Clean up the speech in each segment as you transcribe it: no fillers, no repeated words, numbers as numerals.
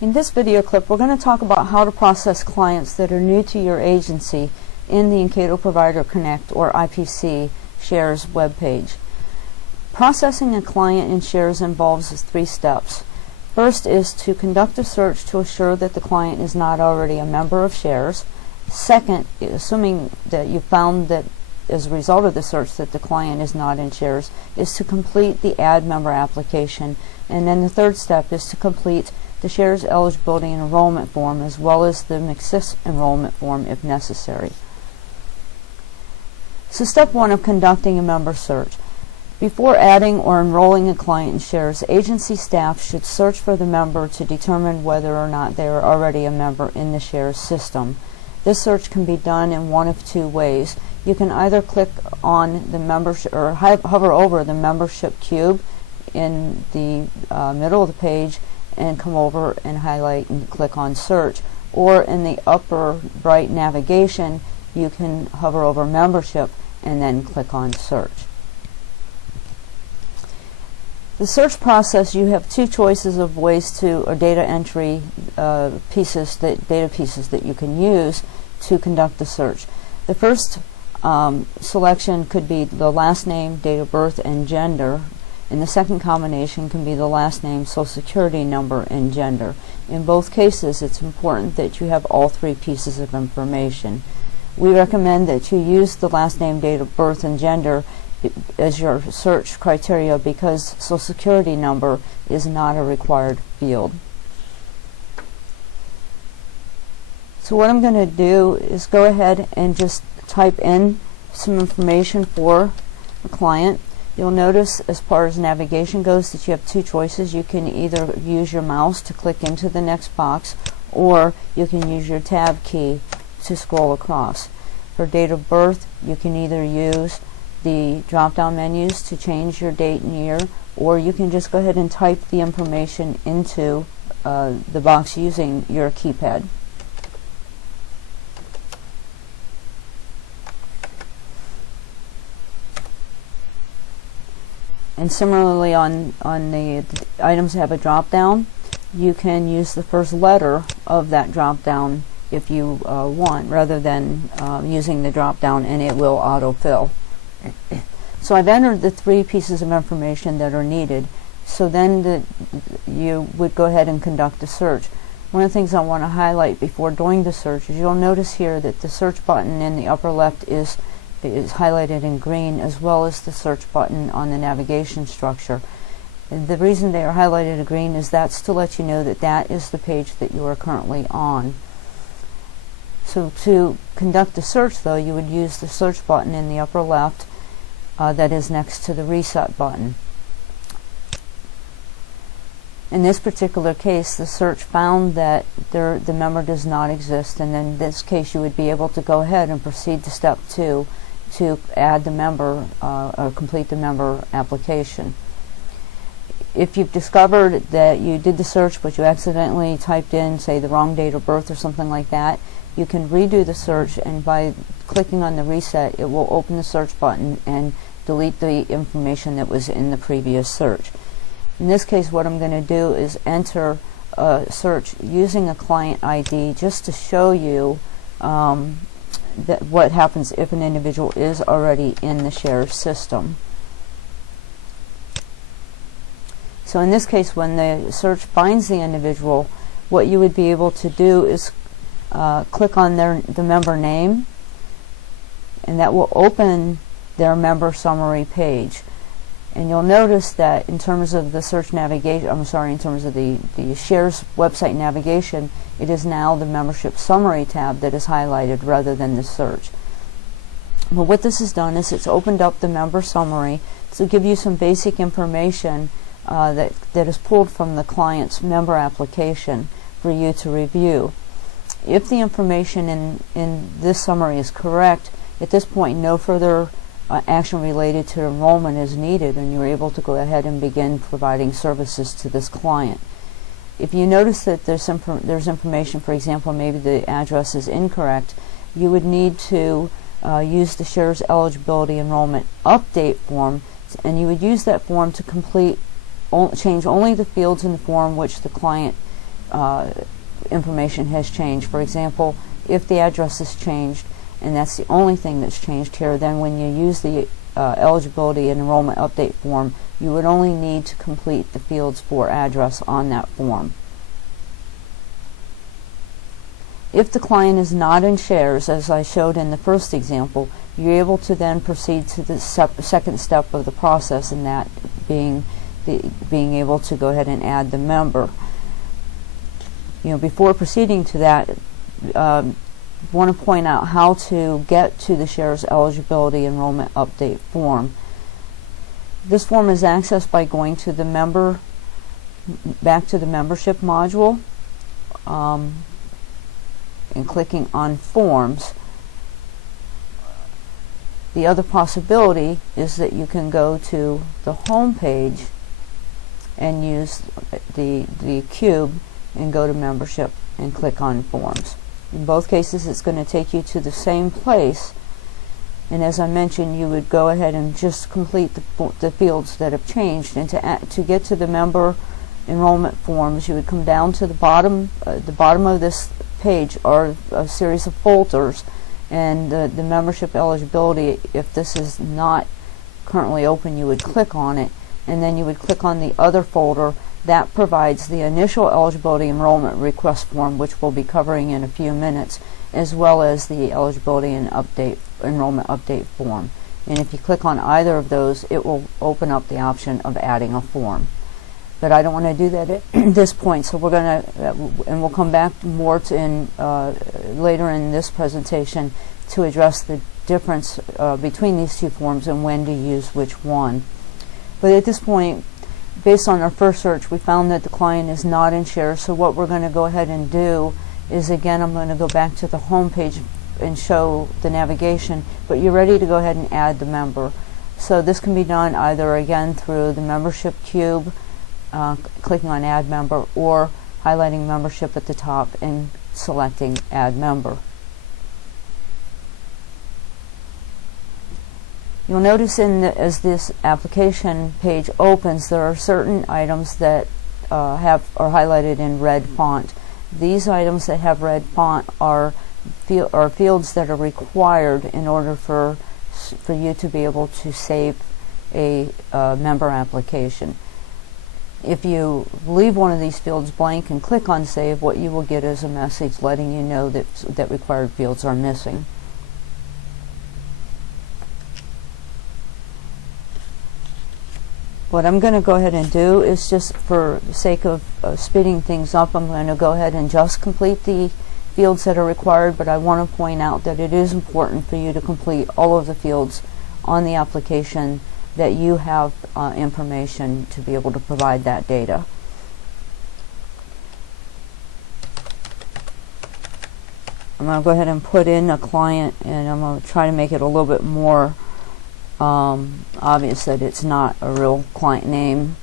In this video clip, we're going to talk about how to process clients that are new to your agency in the Incedo Provider Connect or IPC Shares webpage. Processing a client in Shares involves 3 steps. First is to conduct a search to assure that the client is not already a member of Shares. Second, assuming that you found that as a result of the search that the client is not in Shares, is to complete the Add Member application. And then the third step is to complete the Shares Eligibility and Enrollment form as well as the McSys Enrollment form if necessary. So step 1 of conducting a member search. Before adding or enrolling a client in Shares, agency staff should search for the member to determine whether or not they are already a member in the Shares system. This search can be done in one of 2 ways. You can either click on the membership or hover over the membership cube in the middle of the page and come over and highlight and click on search, or in the upper right navigation you can hover over membership and then click on search. The search process, you have 2 choices of ways to, or data entry data pieces that you can use to conduct the search. The first selection could be the last name, date of birth, and gender. And the second combination can be the last name, social security number, and gender. In both cases, it's important that you have all 3 pieces of information. We recommend that you use the last name, date of birth, and gender as your search criteria because social security number is not a required field. So what I'm going to do is go ahead and just type in some information for the client. You'll notice as far as navigation goes that you have 2 choices. You can either use your mouse to click into the next box, or you can use your tab key to scroll across. For date of birth, you can either use the drop-down menus to change your date and year, or you can just go ahead and type the information into the box using your keypad. And similarly on the items that have a drop-down, you can use the first letter of that drop-down if you want, rather than using the drop-down and it will autofill. So I've entered the 3 pieces of information that are needed, so then you would go ahead and conduct a search. One of the things I want to highlight before doing the search is you'll notice here that the search button in the upper left is highlighted in green, as well as the search button on the navigation structure. And the reason they are highlighted in green is that's to let you know that that is the page that you are currently on. So to conduct a search, though, you would use the search button in the upper left that is next to the reset button. In this particular case, the search found that the member does not exist, and in this case you would be able to go ahead and proceed to step 2 to add the member or complete the member application. If you've discovered that you did the search but you accidentally typed in, say, the wrong date of birth or something like that, you can redo the search, and by clicking on the reset it will open the search button and delete the information that was in the previous search. In this case, what I'm going to do is enter a search using a client ID just to show you that what happens if an individual is already in the Shares system. So in this case, when the search finds the individual, what you would be able to do is click on the member name, and that will open their member summary page. And you'll notice that in terms of the search navigation, in terms of the Shares website navigation, it is now the membership summary tab that is highlighted rather than the search. But what this has done is it's opened up the member summary to give you some basic information that is pulled from the client's member application for you to review. If the information in this summary is correct, at this point no further action related to enrollment is needed, and you're able to go ahead and begin providing services to this client. If you notice that there's information, for example, maybe the address is incorrect, you would need to use the Shares Eligibility Enrollment Update form, and you would use that form to change only the fields in the form which the client information has changed. For example, if the address is changed, and that's the only thing that's changed here, then when you use the eligibility and enrollment update form, you would only need to complete the fields for address on that form. If the client is not in shares, as I showed in the first example, you're able to then proceed to the second step of the process, and that being able to go ahead and add the member. Before proceeding to that, want to point out how to get to the shares eligibility enrollment update form. This form is accessed by going to the back to the membership module, and clicking on forms. The other possibility is that you can go to the home page and use the cube and go to membership and click on forms. In both cases, it's going to take you to the same place, and as I mentioned, you would go ahead and just complete the fields that have changed. And to get to the member enrollment forms, you would come down to the bottom of this page are a series of folders, and the membership eligibility, if this is not currently open, you would click on it, and then you would click on the other folder that provides the initial eligibility enrollment request form, which we'll be covering in a few minutes, as well as the eligibility and enrollment update form. And if you click on either of those, it will open up the option of adding a form. But I don't want to do that at this point, so we're going to, and we'll come back more to later in this presentation to address the difference between these two forms and when to use which one. But at this point, based on our first search, we found that the client is not in shares, so what we're going to go ahead and do is, again, I'm going to go back to the home page and show the navigation, but you're ready to go ahead and add the member. So this can be done either, again, through the membership cube, clicking on add member, or highlighting membership at the top and selecting add member. You'll notice as this application page opens, there are certain items that are highlighted in red font. These items that have red font are fields that are required in order for you to be able to save a member application. If you leave one of these fields blank and click on save, what you will get is a message letting you know that required fields are missing. What I'm going to go ahead and do is, just for the sake of speeding things up, I'm going to go ahead and just complete the fields that are required, but I want to point out that it is important for you to complete all of the fields on the application that you have information to be able to provide that data. I'm going to go ahead and put in a client, and I'm going to try to make it a little bit more obvious that it's not a real client name.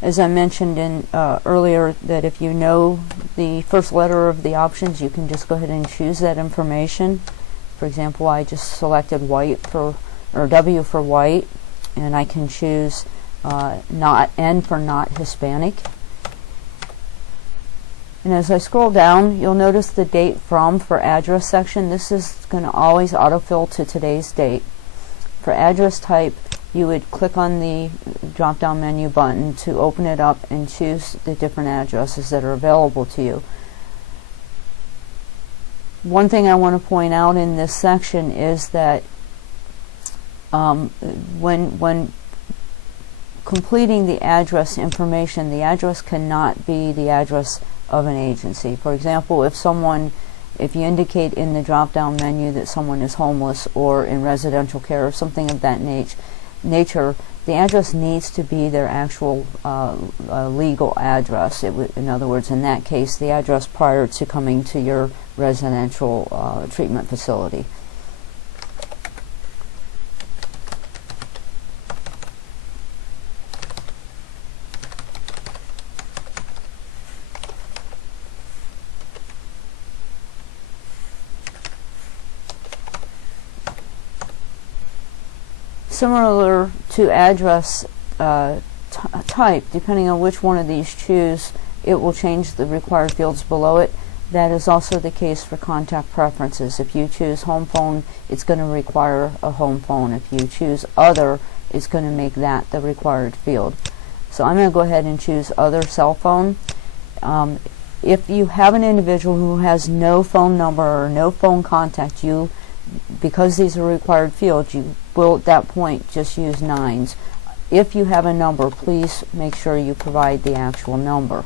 As I mentioned earlier, that if you know the first letter of the options, you can just go ahead and choose that information. For example, I just selected white or W for white, and I can choose N for not Hispanic. And as I scroll down, you'll notice the date from for address section. This is going to always autofill to today's date. For address type, you would click on the drop-down menu button to open it up and choose the different addresses that are available to you. One thing I want to point out in this section is that when completing the address information, the address cannot be the address of an agency. For example, if you indicate in the drop-down menu that someone is homeless or in residential care or something of that nature, the address needs to be their actual legal address. In other words, in that case, the address prior to coming to your residential treatment facility. Similar to address type, depending on which one of these choose, it will change the required fields below it. That is also the case for contact preferences. If you choose home phone, it's going to require a home phone. If you choose other, it's going to make that the required field. So I'm going to go ahead and choose other cell phone. If you have an individual who has no phone number or no phone contact, because these are required fields, you will at that point just use 9s. If you have a number, please make sure you provide the actual number.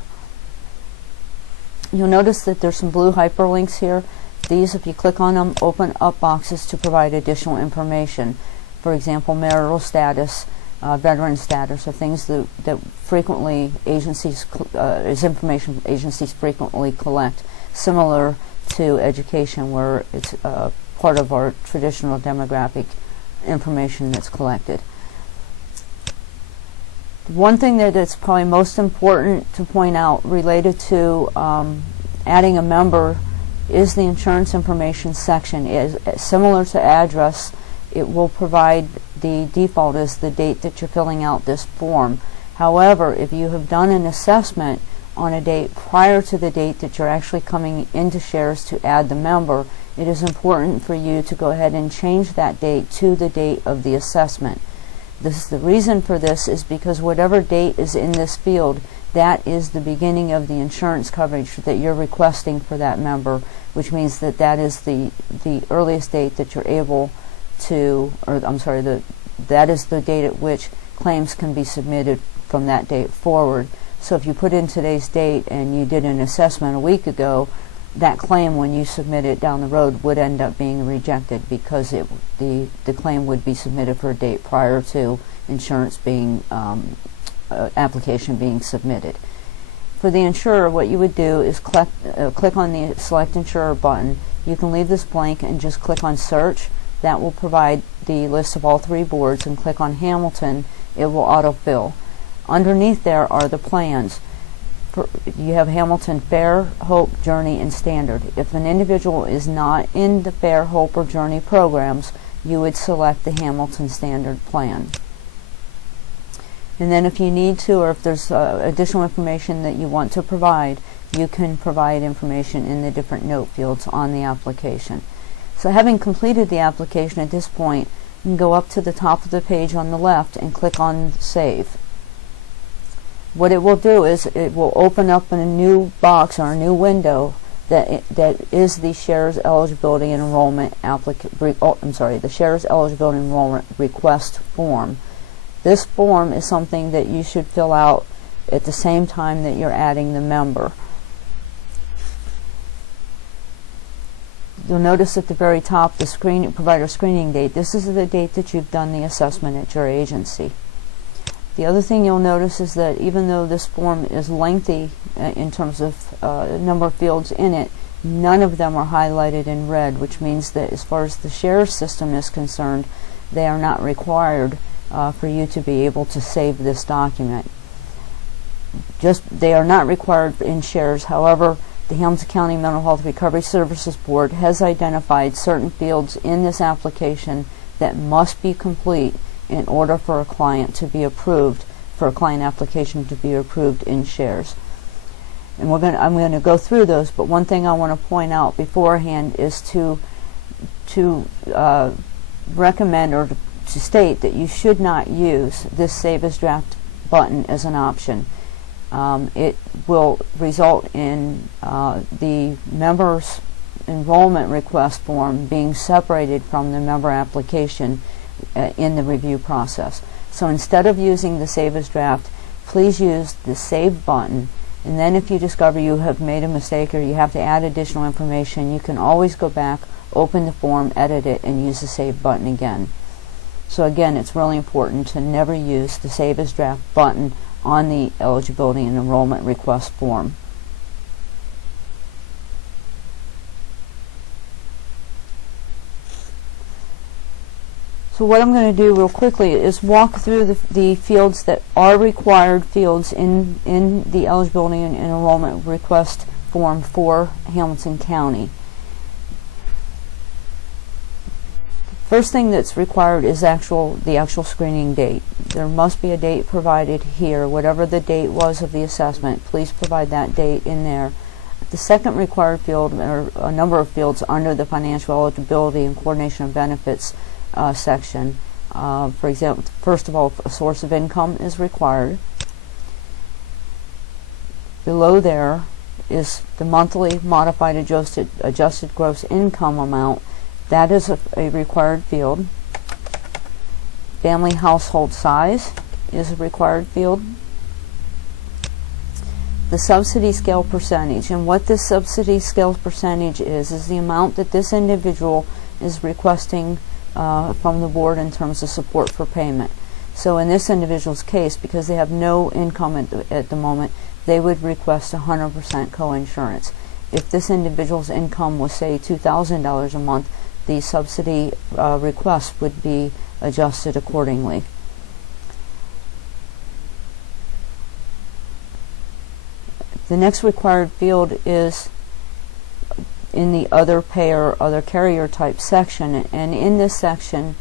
You'll notice that there's some blue hyperlinks here. These, if you click on them, open up boxes to provide additional information. For example, marital status, veteran status, or things that frequently agencies is information agencies frequently collect, similar to education, where it's part of our traditional demographic information that's collected. One thing that is probably most important to point out related to adding a member is the insurance information section. Is similar to address. It will provide the default as the date that you're filling out this form. However, if you have done an assessment on a date prior to the date that you're actually coming into shares to add the member, it is important for you to go ahead and change that date to the date of the assessment. The reason for this is because whatever date is in this field, that is the beginning of the insurance coverage that you're requesting for that member, which means that that is the earliest date that you're able to, or I'm sorry, that is the date at which claims can be submitted from that date forward. So if you put in today's date and you did an assessment a week ago, that claim, when you submit it down the road, would end up being rejected because the claim would be submitted for a date prior to insurance being application being submitted. For the insurer, what you would do is click on the Select Insurer button. You can leave this blank and just click on Search. That will provide the list of all 3 boards, and click on Hamilton. It will autofill. Underneath there are the plans. You have Hamilton Fair, Hope, Journey, and Standard. If an individual is not in the Fair, Hope, or Journey programs, you would select the Hamilton Standard plan. And then if you need to, or if there's additional information that you want to provide, you can provide information in the different note fields on the application. So having completed the application at this point, you can go up to the top of the page on the left and click on Save. What it will do is it will open up in a new box or a new window that is the Shares Eligibility and Enrollment the Shares Eligibility and Enrollment Request form. This form is something that you should fill out at the same time that you're adding the member. You'll notice at the very top the provider screening date. This is the date that you've done the assessment at your agency. The other thing you'll notice is that even though this form is lengthy in terms of number of fields in it, none of them are highlighted in red, which means that as far as the shares system is concerned, they are not required for you to be able to save this document. They are not required in shares. However, the Hamilton County Mental Health Recovery Services Board has identified certain fields in this application that must be complete in order for a client to be approved, for a client application to be approved in shares. And I'm going to go through those, but one thing I want to point out beforehand is to recommend or to state that you should not use this Save as Draft button as an option. It will result in the member's enrollment request form being separated from the member application in the review process. So instead of using the Save as Draft, please use the Save button, and then if you discover you have made a mistake or you have to add additional information, you can always go back, open the form, edit it, and use the Save button again. So again, it's really important to never use the Save as Draft button on the eligibility and enrollment request form. So what I'm going to do real quickly is walk through the fields that are required fields in the eligibility and enrollment request form for Hamilton County. First thing that's required is the actual screening date. There must be a date provided here. Whatever the date was of the assessment, please provide that date in there. The second required field, or a number of fields under the financial eligibility and coordination of benefits section. For example, first of all, a source of income is required. Below there is the monthly modified adjusted gross income amount. That is a required field. Family household size is a required field. The subsidy scale percentage, and what this subsidy scale percentage is the amount that this individual is requesting from the board in terms of support for payment. So in this individual's case, because they have no income at the moment, they would request 100% coinsurance. If this individual's income was, say, $2,000 a month, the subsidy request would be adjusted accordingly. The next required field is in the other payer, other carrier type section, and in this section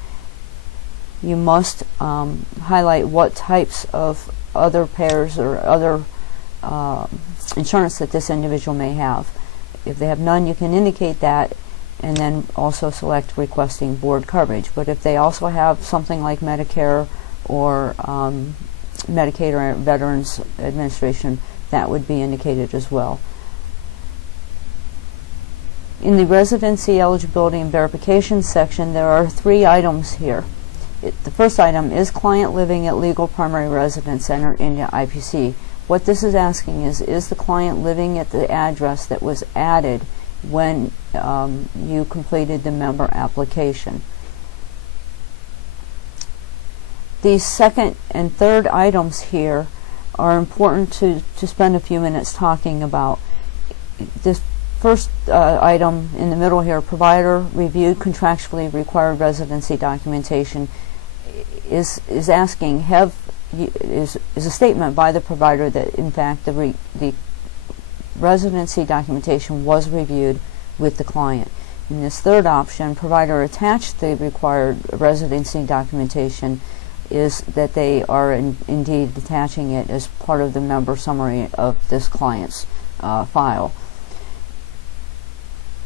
you must highlight what types of other payers or other insurance that this individual may have. If they have none, you can indicate that and then also select requesting board coverage. But if they also have something like Medicare or Medicaid or Veterans Administration, that would be indicated as well. In the Residency Eligibility and Verification section, there are 3 items here. The first item is client living at legal primary residence entered into IPC. What this is asking is the client living at the address that was added when you completed the member application. These second and third items here are important to spend a few minutes talking about. This first item in the middle here, provider reviewed contractually required residency documentation, is asking, is a statement by the provider that in fact the residency documentation was reviewed with the client. In this third option, provider attached the required residency documentation, is that they are indeed attaching it as part of the member summary of this client's file.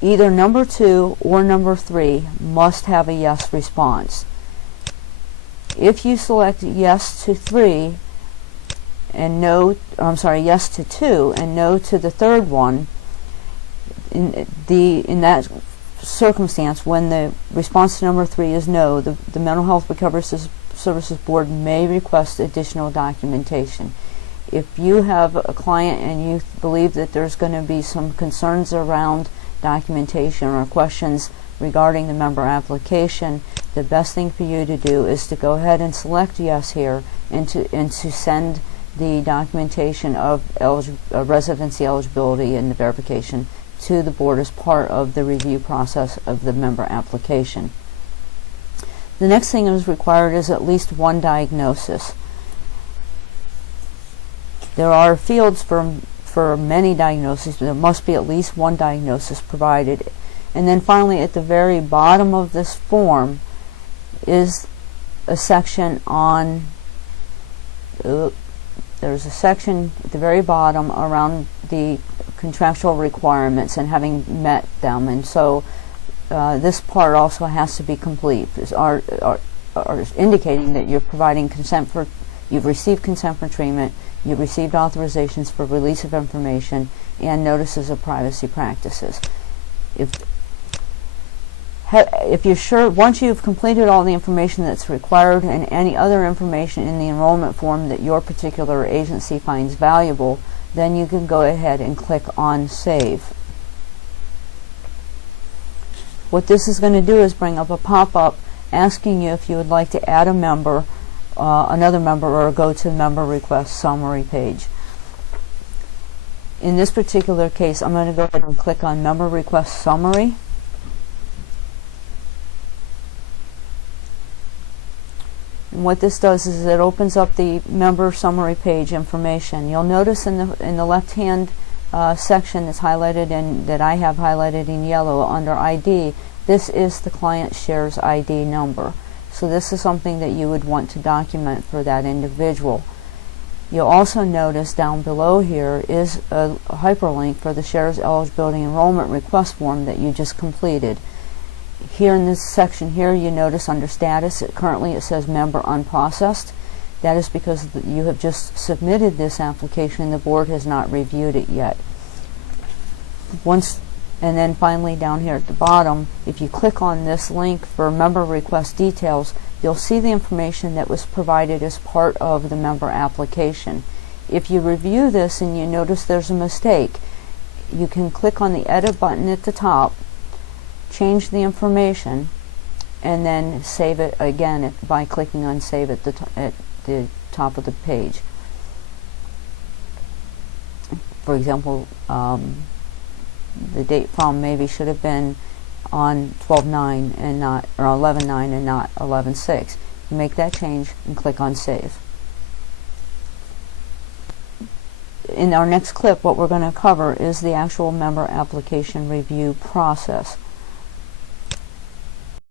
Either number 2 or number 3 must have a yes response. If you select yes to 3 and no, yes to 2 and no to the third one, in that circumstance, when the response to number 3 is no, the Mental Health Recovery Services Board may request additional documentation. If you have a client and you believe that there's going to be some concerns around documentation or questions regarding the member application, the best thing for you to do is to go ahead and select yes here and to send the documentation of residency eligibility and the verification to the board as part of the review process of the member application. The next thing that is required is at least one diagnosis. There are fields for many diagnoses, but there must be at least one diagnosis provided. And then finally, at the very bottom of this form is a section on, there's a section at the very bottom around the contractual requirements and having met them. And so this part also has to be complete, are indicating that you're providing consent for, you've received consent for treatment, you've received authorizations for release of information, and notices of privacy practices. If you're sure, once you've completed all the information that's required and any other information in the enrollment form that your particular agency finds valuable, then you can go ahead and click on Save. What this is going to do is bring up a pop-up asking you if you would like to add a member, another member, or go to the member request summary page. In this particular case, I'm going to go ahead and click on member request summary. And what this does is it opens up the member summary page information. You'll notice in the left-hand section that's highlighted that I have highlighted in yellow under ID, this is the client shares ID number. So this is something that you would want to document for that individual. You'll also notice down below here is a hyperlink for the shares eligibility enrollment request form that you just completed. Here in this section here, you notice under status, currently it says member unprocessed. That is because you have just submitted this application and the board has not reviewed it yet. And then finally down here at the bottom, if you click on this link for member request details, you'll see the information that was provided as part of the member application. If you review this and you notice there's a mistake, you can click on the edit button at the top, change the information, and then save it again by clicking on save at the top of the page. For example, the date from maybe should have been on 12/9 and not, or 11/9 and not 11/6. You make that change and click on save. In our next clip, what we're going to cover is the actual member application review process.